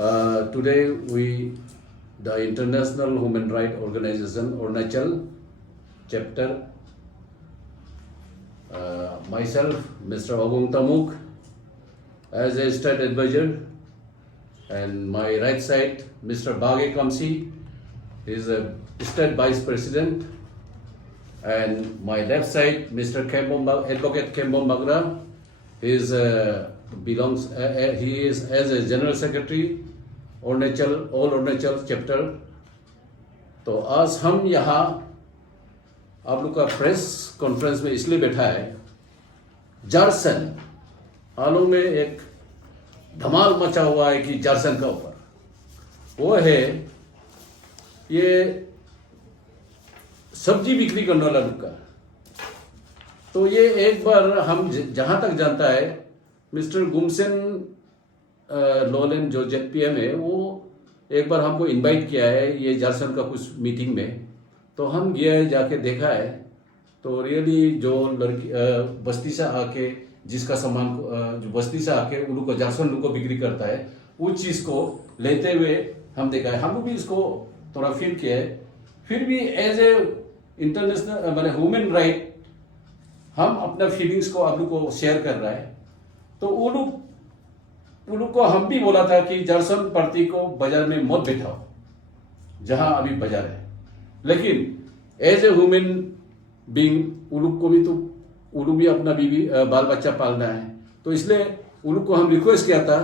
Today the International Human Rights Organization Arunachal chapter, myself, Mr. Agong Tamuk, as a state advisor, and my right side, Mr. Bage Kamsi, he is a state vice president, and my left side, Mr. Advocate Kembom Bagra, he is he is as a general secretary all Arunachal chapter. तो आज हम यहाँ आप लोग का press conference में इसलिए बैठा है, जारसन हालों में एक धमाल मचा हुआ है कि जारसन का ऊपर वो है ये सब्जी बिक्री करने वाला लोग का। तो ये एक बार हम जहां तक जानता है मिस्टर गुमसेन लोलेन जो जेडपीएम है वो एक बार हमको इनवाइट किया है ये जारसन का कुछ मीटिंग में, तो हम गया है, जाके देखा है। तो रियली जो लड़की बस्ती से आके जिसका सामान जो बस्ती से आके उन लोग को जारसन लोग को बिक्री करता है उस चीज़ को लेते हुए हम देखा है। हम लोग भी इसको थोड़ा फील किया है, फिर भी एज ए इंटरनेशनल मैंने ह्यूमन राइट हम अपना फीलिंग्स को आप लोग को शेयर कर रहा है। तो वो लोग को हम भी बोला था कि जारसन पार्टी को बाजार में मत बिठाओ जहां अभी बाजार है, लेकिन एज ए ह्यूमन बीइंग उन लोग को भी तो उन लोग भी अपना बीवी बाल बच्चा पालना है। तो इसलिए उन लोग को हम रिक्वेस्ट किया था,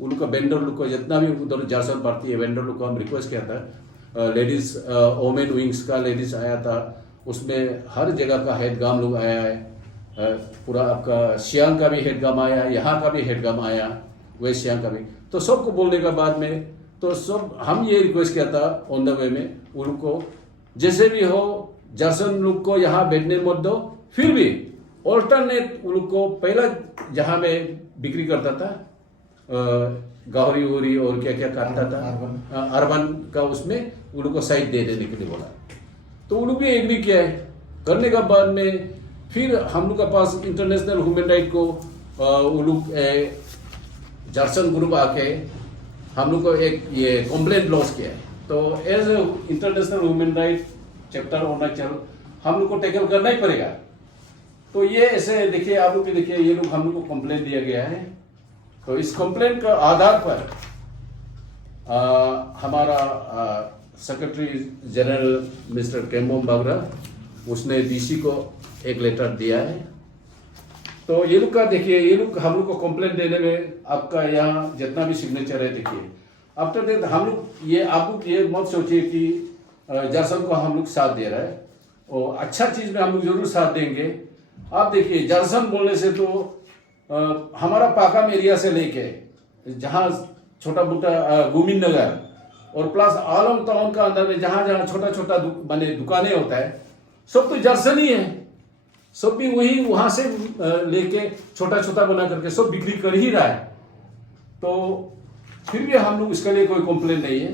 उन लोग का वेंडर लोग को जितना भी उधर जारसन पार्टी है वेंडर लोग को हम रिक्वेस्ट किया था। लेडीज वोमेन विंग्स का लेडीज आया था, उसमें हर जगह का हेडगाम लोग आया है, पूरा आपका सियांग का भी हेडगाम आया, यहाँ का भी हेडगाम आया, वेस्ट सियांग का भी। तो सबको बोलने के बाद में तो सब हम ये रिक्वेस्ट किया था ऑन द वे में उनको जैसे भी हो जारसन लोग को यहाँ बैठने मत दो, फिर भी ऑल्टरनेट उन लोग को पहला जहाँ में बिक्री करता था गाहरी उहरी और क्या क्या काटता था अर्बन का, उसमें उन लोग को साइड दे देने के लिए बोला। तो उन लोग भी एग्री किया है। करने के बाद में फिर हम लोग के पास इंटरनेशनल ह्यूमन राइट को उन लोग जारसन ग्रुप आके हम लोग को एक ये कंप्लेंट लॉन्च किया है। तो as a international human right chapter Arunachal हम लोग को टैकल करना ही पड़ेगा। तो ये ऐसे देखिए आप लोग भी देखिए ये लोग हम लोग को कंप्लेंट दिया गया है। तो इस कंप्लेंट का आधार पर हमारा सेक्रेटरी जनरल मिस्टर केम्बोम बागरा उसने डीसी को एक लेटर दिया है। तो ये लोग का देखिए ये लोग हम लोग को कंप्लेंट देने में आपका यहाँ जितना भी सिग्नेचर है देखिए आफ्टर दैट हम लोग ये आप लोग ये मत सोचिए कि जारसन को हम लोग साथ दे रहा है और अच्छा चीज में हम लोग जरूर साथ देंगे। आप देखिए जारसन बोलने से तो हमारा पाकम एरिया से लेके जहाँ छोटा मोटा गुमिन नगर और प्लस आलम टाउन का अंदर में जहाँ जहाँ छोटा छोटा बने दुकानें होता है सब तो जारसन ही है, सब भी वही वहां से लेके छोटा छोटा बना करके सब बिक्री कर ही रहा है। तो फिर भी हम लोग इसके लिए कोई कंप्लेन नहीं है।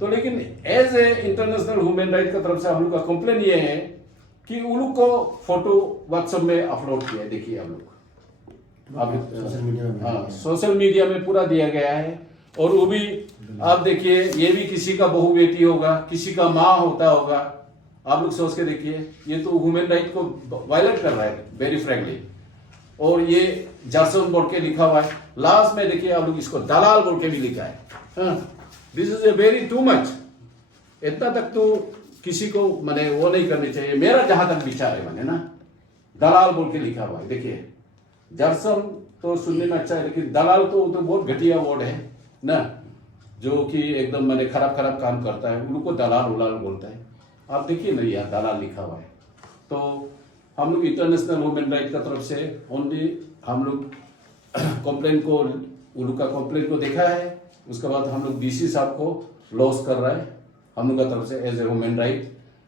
तो लेकिन as a international human right की तरफ से हम लोग का कंप्लेन ये है कि उन लोग को फोटो व्हाट्सएप में अपलोड किया है। देखिए हम लोग सोशल मीडिया में पूरा दिया गया है। और वो भी आप देखिए ये भी किसी का बहू बेटी होगा, किसी का माँ होता होगा। आप लोग सोच के देखिए ये तो ह्यूमन राइट को वायलेट कर रहा है वेरी फ्रैंकली। और ये जारसन बोल के लिखा हुआ है, लास्ट में देखिए आप लोग इसको दलाल बोल के भी लिखा है। This is a very too much. इतना तक तो किसी को मैंने वो नहीं करनी चाहिए, मेरा जहां तक विचार है मैंने ना दलाल बोल के लिखा हुआ है। देखिए जारसन तो सुनने में अच्छा है, लेकिन दलाल तो बहुत घटिया वर्ड है ना, जो कि एकदम मैंने खराब खराब काम करता है उनको दलाल उलाल बोलता है। आप देखिए ना यार दलाल लिखा हुआ है। तो हम लोग इंटरनेशनल ह्यूमन राइट का तरफ से ओनली हम लोग कंप्लेन को उन का कंप्लेन को देखा है, उसके बाद हम लोग डीसी साहब को लॉस कर रहा है हम लोग का तरफ से एज ए ह्यूमन राइट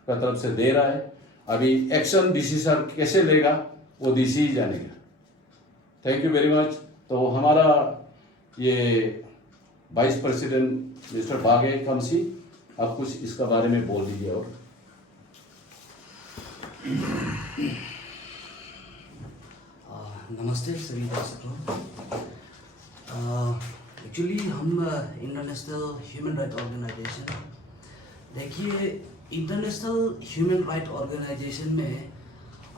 का तरफ से दे रहा है। अभी एक्शन डीसी साहब कैसे लेगा वो डीसी ही जानेगा। Thank you very much. तो हमारा ये वाइस प्रेसिडेंट मिस्टर बागे कमसी आप कुछ इसका बारे में बोल दीजिए। और नमस्ते सभी दर्शकों। एक्चुअली हम इंटरनेशनल ह्यूमन राइट ऑर्गेनाइजेशन, देखिए इंटरनेशनल ह्यूमन राइट ऑर्गेनाइजेशन में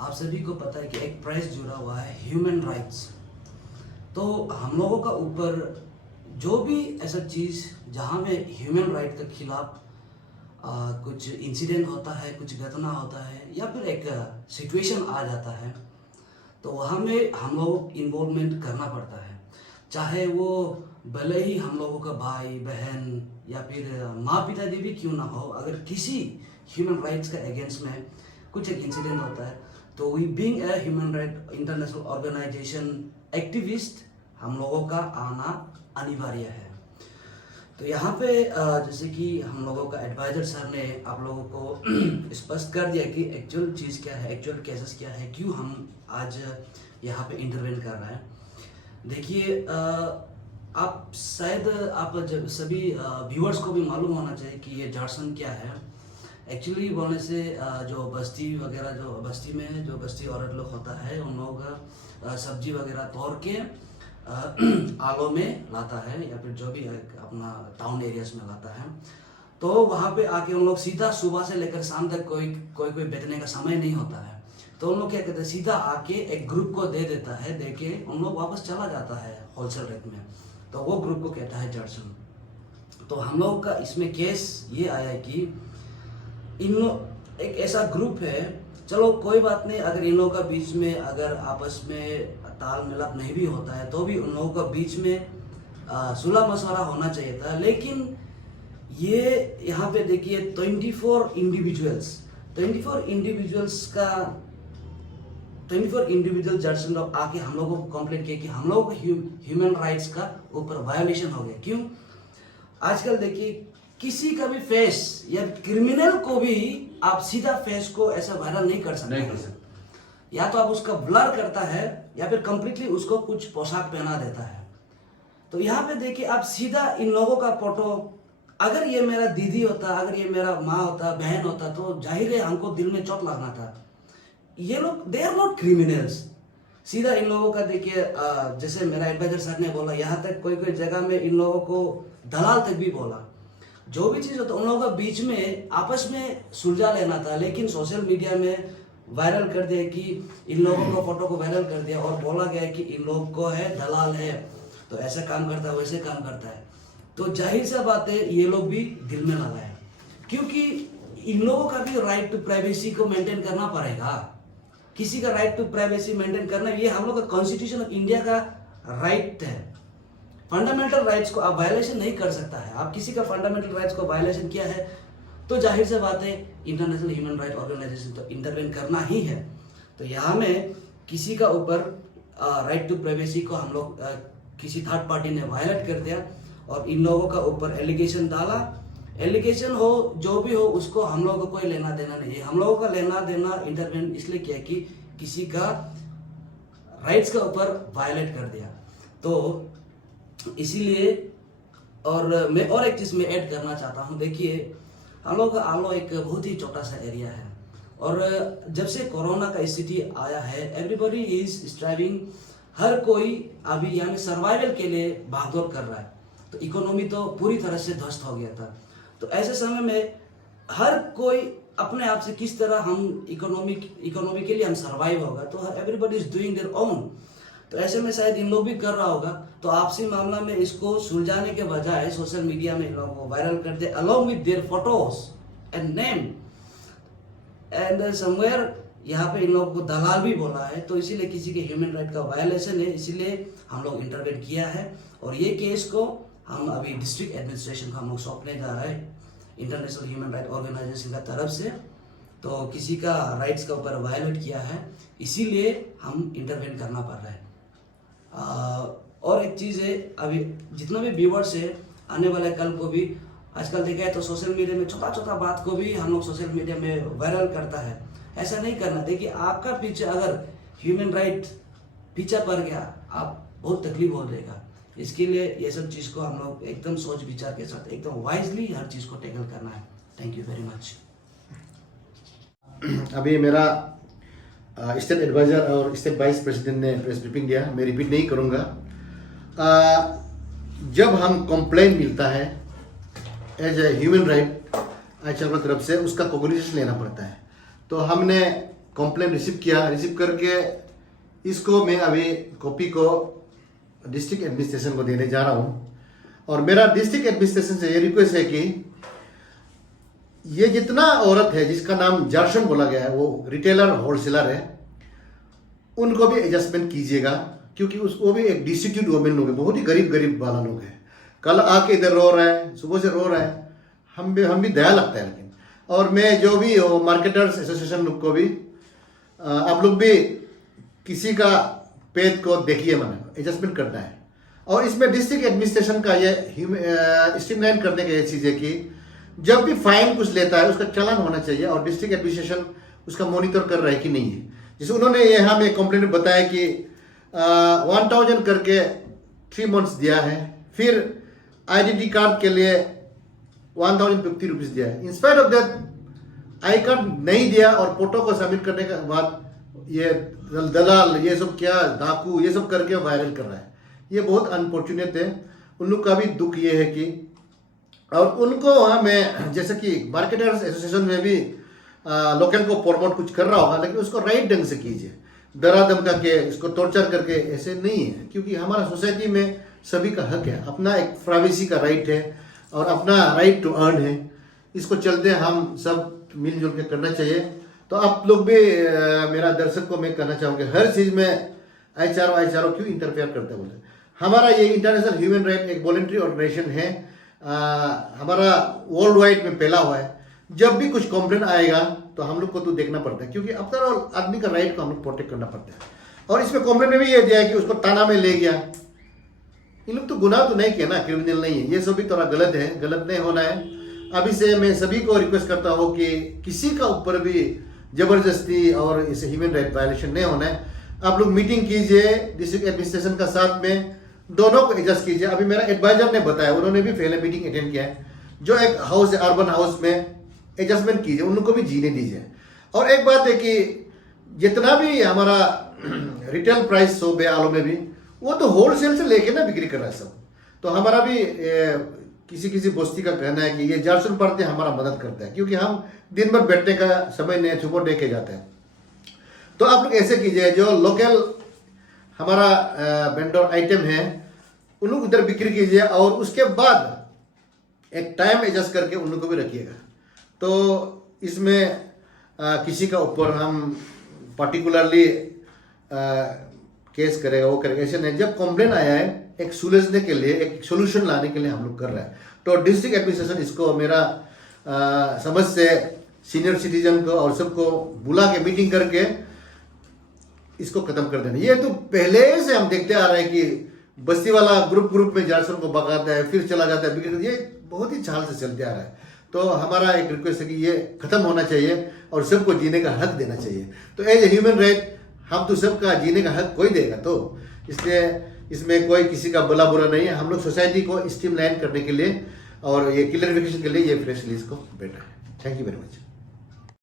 आप सभी को पता है कि एक प्राइस जुड़ा हुआ है ह्यूमन राइट्स। तो हम लोगों का ऊपर जो भी ऐसा चीज़ जहाँ में ह्यूमन राइट के खिलाफ कुछ इंसिडेंट होता है, कुछ घटना होता है या फिर एक सिचुएशन आ जाता है, तो वहाँ में हम लोग इन्वॉल्वमेंट करना पड़ता है। चाहे वो भले ही हम लोगों का भाई बहन या फिर माँ पिताजी भी क्यों ना हो, अगर किसी ह्यूमन राइट्स का अगेंस्ट में कुछ एक इंसिडेंट होता है, तो we being a human right international organisation activist, हम लोगों का आना अनिवार्य है। तो यहाँ पे जैसे कि हम लोगों का एडवाइजर सर ने आप लोगों को स्पष्ट कर दिया कि एक्चुअल चीज़ क्या है, एक्चुअल केसेस क्या है, क्यों हम आज यहाँ पे इंटरवेन कर रहे हैं। देखिए आप शायद आप जब सभी व्यूअर्स को भी मालूम होना चाहिए कि ये जार्सन क्या है। एक्चुअली बोलने से जो बस्ती वगैरह, जो बस्ती में जो बस्ती औरत लोग होता है, उन लोग सब्जी वगैरह तोड़ के आलो में लाता है या फिर जो भी अपना टाउन एरियाज में लाता है। तो वहाँ पे आके उन लोग सीधा सुबह से लेकर शाम तक कोई बेचने का समय नहीं होता है, तो उन लोग क्या कहते हैं, सीधा आके एक ग्रुप को दे देता है, दे के उन लोग वापस चला जाता है होलसेल रेट में। तो वो ग्रुप को कहता है जार्सन। तो हम लोग का इसमें केस ये आया है कि इन लोग एक ऐसा ग्रुप है, चलो कोई बात नहीं, अगर इन लोगों का बीच में अगर आपस में ताल मिलाप नहीं भी होता है तो भी उन लोगों का बीच में सुलह मशवरा होना चाहिए था। लेकिन ये यहाँ पे देखिए 24 इंडिविजुअल जर्सन लोग आके हम लोगों को कंप्लेंट किए कि हम लोगों को ह्यूमन राइट्स का ऊपर वायोलेशन हो गया। क्यों? आजकल देखिए किसी का भी फेस या क्रिमिनल को भी आप सीधा फेस को ऐसा वायरल नहीं कर सकते। या तो आप उसका ब्लर करता है या फिर कंप्लीटली उसको कुछ पोशाक पहना देता है। तो यहाँ पे देखिए आप सीधा इन लोगों का फोटो, अगर ये मेरा दीदी होता, अगर ये मेरा माँ होता, बहन होता, तो जाहिर है हमको दिल में चोट लगना था। ये लोग दे आर नॉट क्रिमिनल्स। सीधा इन लोगों का देखिए जैसे मेरा एडवाइजर सर ने बोला, यहाँ तक कोई कोई जगह में इन लोगों को दलाल तक भी बोला। जो भी चीज़ होता है उन लोगों का बीच में आपस में सुलझा लेना था, लेकिन सोशल मीडिया में वायरल कर दिया कि इन लोगों को फोटो को वायरल कर दिया और बोला गया कि इन लोगों को है दलाल है, तो ऐसा काम करता है, वैसे काम करता है। तो जाहिर सा बात है ये लोग भी दिल में लगाया, क्योंकि इन लोगों का भी राइट टू प्राइवेसी को मेंटेन करना पड़ेगा। किसी का राइट टू प्राइवेसी मेंटेन करना, ये हम लोग का कॉन्स्टिट्यूशन ऑफ इंडिया का राइट है। फंडामेंटल राइट्स को आप वायलेशन नहीं कर सकता है। आप किसी का फंडामेंटल राइट्स को वायलेशन किया है तो जाहिर से बात है इंटरनेशनल ह्यूमन राइट ऑर्गेनाइजेशन तो इंटरवेन करना ही है। तो यहाँ में किसी का ऊपर राइट टू प्राइवेसी को हम लोग किसी थर्ड पार्टी ने वायलेट कर दिया और इन लोगों का ऊपर एलिगेशन डाला। एलिगेशन हो जो भी हो, उसको हम लोगों को कोई लेना देना नहीं है। हम लोगों का लेना देना इंटरवेन इसलिए किया कि किसी का राइट्स का ऊपर वायलेट कर दिया, तो इसीलिए। और मैं और एक चीज़ में ऐड करना चाहता हूँ। देखिए हम लोग का आलो एक बहुत ही छोटा सा एरिया है और जब से कोरोना का स्थिति आया है, एवरीबॉडी इज स्ट्राइविंग, हर कोई अभी यहाँ में सर्वाइवल के लिए भागदौड़ कर रहा है। तो इकोनॉमी तो पूरी तरह से ध्वस्त हो गया था। तो ऐसे समय में हर कोई अपने आप से किस तरह हम इकोनॉमी के लिए हम सर्वाइव होगा, तो everybody is doing their own. तो ऐसे में शायद इन लोग भी कर रहा होगा। तो आपसी मामला में इसको सुलझाने के बजाय सोशल मीडिया में इन लोगों को वायरल कर दे along with their photos and name and somewhere यहाँ पे इन लोगों को दलाल भी बोला है। तो इसीलिए किसी के ह्यूमन राइट का वायलेशन है, इसीलिए हम लोग इंटरवेन किया है और ये केस को हम अभी डिस्ट्रिक्ट एडमिनिस्ट्रेशन को हम लोग सौंपने जा रहे हैं इंटरनेशनल ह्यूमन राइट ऑर्गेनाइजेशन का तरफ से। तो किसी का राइट्स का ऊपर वायलेट किया है, इसीलिए हम इंटरवेन करना पड़ रहा है। और एक चीज़ है, अभी जितना भी व्यूअर्स है आने वाले कल को भी, आजकल देखा है तो सोशल मीडिया में छोटा छोटा बात को भी हम लोग सोशल मीडिया में वायरल करता है। ऐसा नहीं करना। देखिए आपका पीछे अगर ह्यूमन राइट पीछा पड़ गया, आप बहुत तकलीफ हो जाएगा। इसके लिए ये सब चीज़ को हम लोग एकदम सोच विचार के साथ एकदम वाइजली हर चीज़ को टैकल करना है। Thank you very much. अभी मेरा स्टेट एडवाइजर और स्टेट वाइस प्रेसिडेंट ने प्रेस ब्रीफिंग दिया, मैं रिपीट नहीं करूँगा। जब हम कंप्लेन मिलता है एज ए ह्यूमन राइट आईएचआर की तरफ से, उसका कोग्निशन लेना पड़ता है। तो हमने कंप्लेन रिसीव किया, रिसीव करके इसको मैं अभी कॉपी को डिस्ट्रिक्ट एडमिनिस्ट्रेशन को देने जा रहा हूँ। और मेरा डिस्ट्रिक्ट एडमिनिस्ट्रेशन से ये रिक्वेस्ट है कि ये जितना औरत है जिसका नाम जार्शन बोला गया है, वो रिटेलर होलसेलर है, उनको भी एडजस्टमेंट कीजिएगा, क्योंकि वो भी एक डिस्ट्रीब्यूट वुमेन लोग है, बहुत ही गरीब वाला लोग है। कल आके इधर रो रहा है, सुबह से रो रहा है, हम भी दया लगता है। लेकिन और मैं जो भी मार्केटर्स एसोसिएशन लोग को भी आप लोग भी किसी का पेट को देखिए, मैंने एडजस्टमेंट करना है। और इसमें डिस्ट्रिक्ट एडमिनिस्ट्रेशन का ये स्ट्रीमलाइन करने का ये चीज़ है कि जब भी फाइन कुछ लेता है उसका चालान होना चाहिए, और डिस्ट्रिक्ट एडमिनिस्ट्रेशन उसका मॉनिटर कर रहा है कि नहीं है। जैसे उन्होंने यहाँ में कंप्लेंट में बताया कि 1000 करके 3 months दिया है, फिर आइडेंटिटी कार्ड के लिए 1050 रुपीज़ दिया है। In spite of that I card नहीं दिया, और फोटो को सबमिट करने के बाद ये दलाल ये सब क्या डाकू ये सब करके वायरल कर रहा है। ये बहुत अनफॉर्चुनेट है। उन लोग का भी दुख ये है कि, और उनको हमें जैसे कि मार्केटर्स एसोसिएशन में भी लोकल को प्रमोट कुछ कर रहा होगा, लेकिन उसको राइट ढंग से कीजिए, डरा धमका के इसको टॉर्चर करके ऐसे नहीं है। क्योंकि हमारा सोसाइटी में सभी का हक है, अपना एक प्राइवेसी का राइट है और अपना राइट टू अर्न है। इसको चलते हम सब मिलजुल के करना चाहिए। तो आप लोग भी मेरा दर्शक को मैं कहना चाहूँगी, हर चीज़ में आईएचआरओ क्यों इंटरफेयर करते हैं बोले। हमारा ये इंटरनेशनल ह्यूमन राइट एक वॉलंटरी ऑर्गेनाइजेशन है, हमारा वर्ल्ड वाइड में फैला हुआ है। जब भी कुछ कंप्लेंट आएगा तो हम लोग को तो देखना पड़ता है, क्योंकि आफ्टर ऑल आदमी का राइट को हम लोग प्रोटेक्ट करना पड़ता है। और इसमें कंप्लेंट में भी ये दिया है कि उसको थाना में ले गया। इन लोग तो गुनाह तो नहीं किया ना, क्रिमिनल नहीं है। ये सब भी थोड़ा गलत है, गलत नहीं होना है। अभी से मैं सभी को रिक्वेस्ट करता हूँ कि किसी का ऊपर भी जबरदस्ती और इसे ह्यूमन राइट वायलेशन नहीं होना है। आप लोग मीटिंग कीजिए डिस्ट्रिक्ट एडमिनिस्ट्रेशन का साथ में, दोनों को एडजस्ट कीजिए। अभी मेरा एडवाइजर ने बताया, उन्होंने भी पहले मीटिंग अटेंड किया है। जो एक हाउस है अर्बन हाउस में, एडजस्टमेंट कीजिए, उन लोग को भी जीने दीजिए। और एक बात है कि जितना भी हमारा रिटेल प्राइस हो आलू में भी, वो तो होलसेल से लेके ना बिक्री कर रहा है सब। तो हमारा भी किसी बस्ती का कहना है कि ये जार्सन पड़ते हमारा मदद करता है, क्योंकि हम दिन भर बैठने का समय नहीं, सुबह दे के जाते हैं। तो आप लोग ऐसे कीजिए, जो लोकल हमारा वेंडर आइटम है उन लोग उधर बिक्री कीजिए, और उसके बाद एक टाइम एडजस्ट करके उन लोग को भी रखिएगा। तो इसमें किसी का ऊपर हम पर्टिकुलरली केस करेगा वो करेगा ऐसे नहीं। जब कंप्लेन आया है एक सुलझने के लिए, एक सोल्यूशन लाने के लिए हम लोग कर रहे हैं। तो डिस्ट्रिक्ट एडमिनिस्ट्रेशन इसको मेरा समझ से सीनियर सिटीजन को और सबको बुला के मीटिंग करके इसको खत्म कर देना। ये तो पहले से हम देखते आ रहे हैं कि बस्ती वाला ग्रुप में जार्सन को भगाता है, फिर चला जाता है बिगड़, ये बहुत ही चाल से चलते आ रहा है। तो हमारा एक रिक्वेस्ट है कि ये खत्म होना चाहिए और सबको जीने का हक देना चाहिए। तो एज ए ह्यूमन राइट हम तो सबका जीने का हक कोई देगा, तो इसलिए इसमें कोई किसी का भला बुरा नहीं है। हम लोग सोसाइटी को स्ट्रीमलाइन करने के लिए और ये क्लियरिफिकेशन के लिए ये प्रेस रिलीज को बैठा है। Thank you very much.